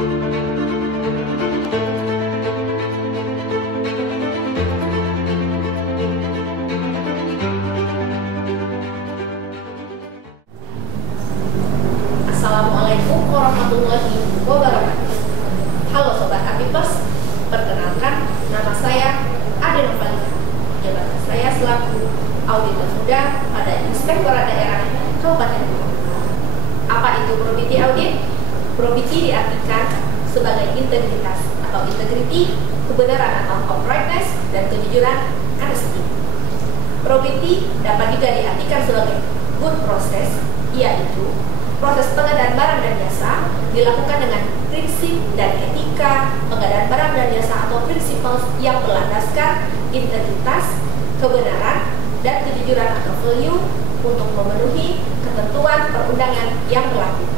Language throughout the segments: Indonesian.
Assalamualaikum warahmatullahi wabarakatuh. Halo Sobat Apipers, perkenalkan nama saya Ade Novalina. Jabatan saya selaku Auditor Muda pada Inspektorat Daerah Kabupaten Bogor. Apa itu probity audit? Probity diartikan sebagai integritas atau integrity, kebenaran atau uprightness, dan kejujuran honesty. Probity dapat juga diartikan sebagai good process, yaitu proses pengadaan barang dan jasa dilakukan dengan prinsip dan etika pengadaan barang dan jasa atau principles yang berlandaskan integritas, kebenaran, dan kejujuran atau value untuk memenuhi ketentuan perundangan yang berlaku.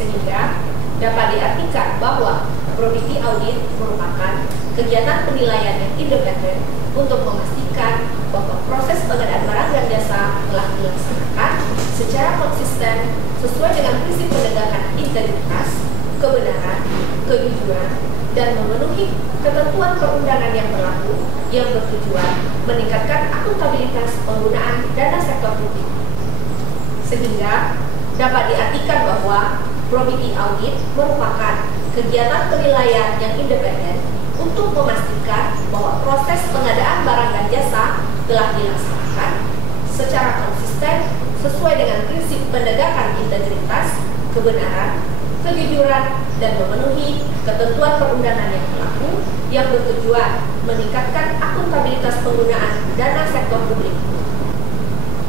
Sehingga dapat diartikan bahwa probity audit merupakan kegiatan penilaian yang independen untuk memastikan bahwa proses pengadaan barang dan jasa telah dilaksanakan secara konsisten sesuai dengan prinsip penegakan integritas, kebenaran, kejujuran, dan memenuhi ketentuan perundangan yang berlaku yang bertujuan meningkatkan akuntabilitas penggunaan dana sektor publik. Sehingga dapat diartikan bahwa probity audit merupakan kegiatan penilaian yang independen untuk memastikan bahwa proses pengadaan barang dan jasa telah dilaksanakan secara konsisten sesuai dengan prinsip penegakan integritas, kebenaran, kejujuran, dan memenuhi ketentuan perundangan yang berlaku yang bertujuan meningkatkan akuntabilitas penggunaan dana sektor publik.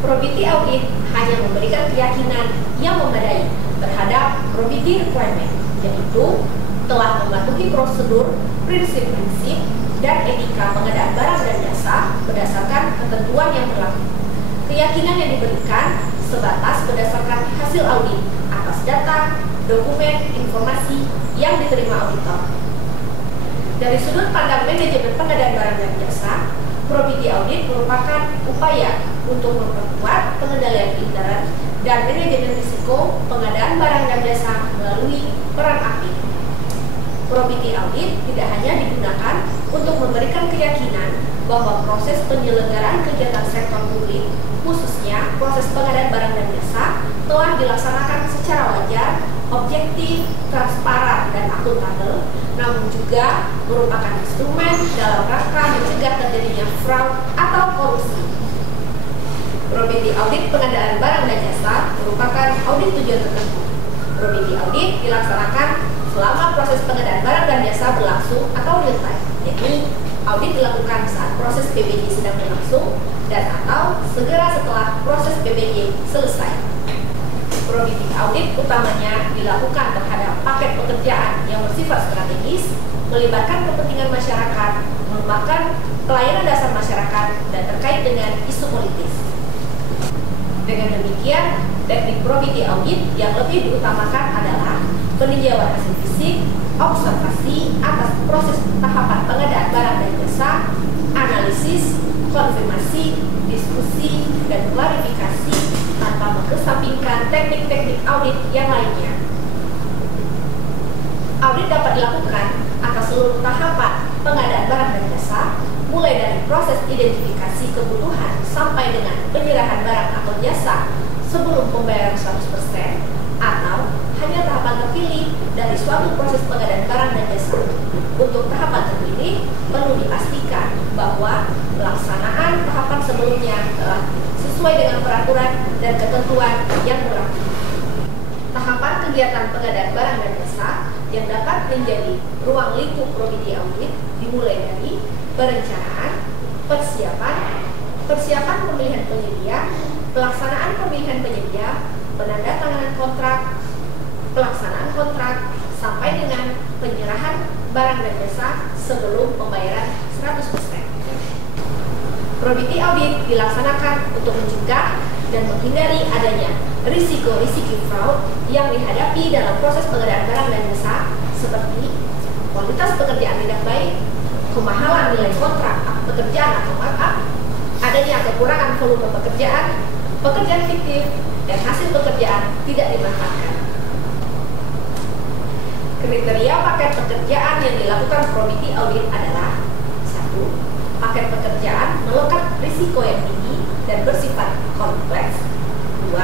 Probity audit hanya memberikan keyakinan yang memadai terhadap probity requirement, yaitu telah mematuhi prosedur, prinsip-prinsip, dan etika pengadaan barang dan jasa berdasarkan ketentuan yang berlaku. Keyakinan yang diberikan sebatas berdasarkan hasil audit atas data, dokumen, informasi yang diterima auditor. Dari sudut pandang manajemen pengadaan barang dan jasa, probity audit merupakan upaya untuk memperkuat pengendalian intern dan manajemen risiko pengadaan barang dan jasa melalui peran aktif. Probity audit tidak hanya digunakan untuk memberikan keyakinan bahwa proses penyelenggaraan kegiatan sektor publik, khususnya proses pengadaan barang dan jasa, telah dilaksanakan secara wajar, objektif, transparan, dan akuntabel, namun juga merupakan instrumen dalam rangka mencegah terjadinya fraud atau korupsi. Probity audit pengadaan barang dan jasa merupakan audit tujuan tertentu. Probity audit dilaksanakan selama proses pengadaan barang dan jasa berlangsung atau real time, yakni audit dilakukan saat proses PBJ sedang berlangsung dan atau segera setelah proses PBJ selesai. Probity audit utamanya dilakukan terhadap paket pekerjaan yang bersifat strategis, melibatkan kepentingan masyarakat, mengembangkan pelayanan dasar masyarakat, dan terkait dengan isu politis. Dengan demikian, teknik probity audit yang lebih diutamakan adalah peninjauan hasil fisik, observasi atas proses tahapan pengadaan barang dan jasa, analisis, konfirmasi, diskusi, dan klarifikasi tanpa mengesampingkan teknik-teknik audit yang lainnya. Audit dapat dilakukan atas seluruh tahapan pengadaan barang dan jasa, mulai dari proses identifikasi kebutuhan sampai dengan penyerahan barang atau jasa sebelum pembayaran 100% atau hanya tahapan terpilih dari suatu proses pengadaan barang dan jasa. Untuk tahapan terpilih, perlu dipastikan bahwa pelaksanaan tahapan sebelumnya telah sesuai dengan peraturan dan ketentuan yang berlaku. Tahapan kegiatan pengadaan barang dan jasa yang dapat menjadi ruang lingkup probity audit dimulai dari perencanaan, persiapan pemilihan penyedia, pelaksanaan pemilihan penyedia, penandatanganan kontrak, pelaksanaan kontrak, sampai dengan penyerahan barang dan jasa sebelum pembayaran 100%. Probity audit dilaksanakan untuk mencegah dan menghindari adanya risiko-risiko fraud yang dihadapi dalam proses pengadaan barang dan jasa, seperti kualitas pekerjaan tidak baik, kemahalan nilai kontrak pekerjaan atau markup, adanya kekurangan volume pekerjaan, pekerjaan fiktif, dan hasil pekerjaan tidak dimanfaatkan. Kriteria paket pekerjaan yang dilakukan probity audit adalah: 1. Paket pekerjaan melekat risiko yang tinggi dan bersifat kompleks. 2.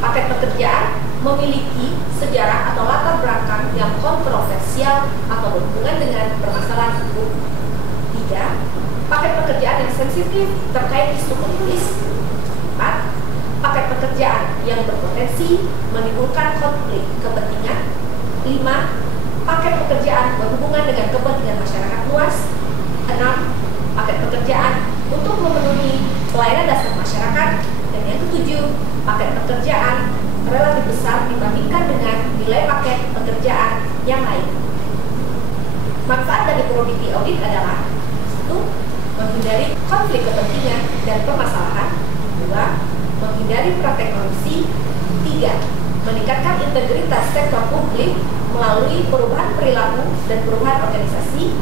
Paket pekerjaan memiliki sejarah atau latar belakang yang kontroversial atau berhubungan dengan permasalahan hukum. 3. Paket pekerjaan yang sensitif terkait isu politis. 4. Paket pekerjaan yang berpotensi menimbulkan konflik kepentingan. 5. Paket pekerjaan berhubungan dengan kepentingan masyarakat luas. 6. Paket pekerjaan untuk memenuhi pelayanan dasar masyarakat. Dan yang ketujuh, paket pekerjaan relatif besar dibandingkan dengan nilai paket pekerjaan yang lain. Manfaat dari probity audit adalah: 1. Menghindari konflik kepentingan dan permasalahan. 2. Menghindari praktek korupsi. 3. Meningkatkan integritas sektor publik melalui perubahan perilaku dan perubahan organisasi.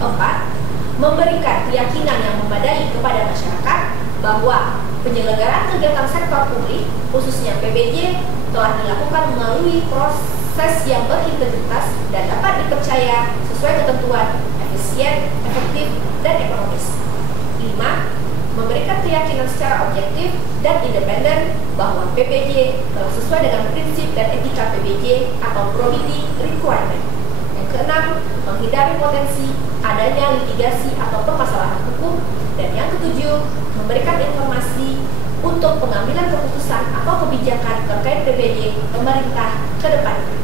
4. Memberikan keyakinan yang memadai kepada masyarakat bahwa penyelenggaraan kegiatan sektor publik, khususnya PBJ, telah dilakukan melalui proses yang berintegritas dan dapat dipercaya sesuai ketentuan, efisien, efektif, dan ekonomis. 5. Memberikan keyakinan secara objektif dan independen bahwa PBJ telah sesuai dengan prinsip dan etika PBJ atau probity requirement. Yang keenam, menghindari potensi adanya litigasi atau permasalahan hukum. Dan yang ketujuh, memberikan informasi untuk pengambilan keputusan atau kebijakan terkait PBJ pemerintah ke depannya.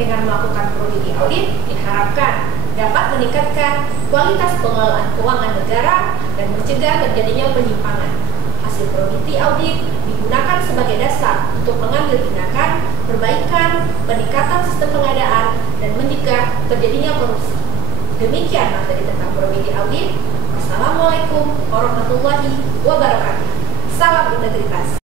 Dengan melakukan probity audit, diharapkan dapat meningkatkan kualitas pengelolaan keuangan negara dan mencegah terjadinya penyimpangan. Hasil probity audit digunakan sebagai dasar untuk mengambil tindakan, perbaikan, peningkatan sistem pengadaan, dan mencegah terjadinya korupsi. Demikian materi tentang probity audit. Assalamualaikum warahmatullahi wabarakatuh. Salam integritas.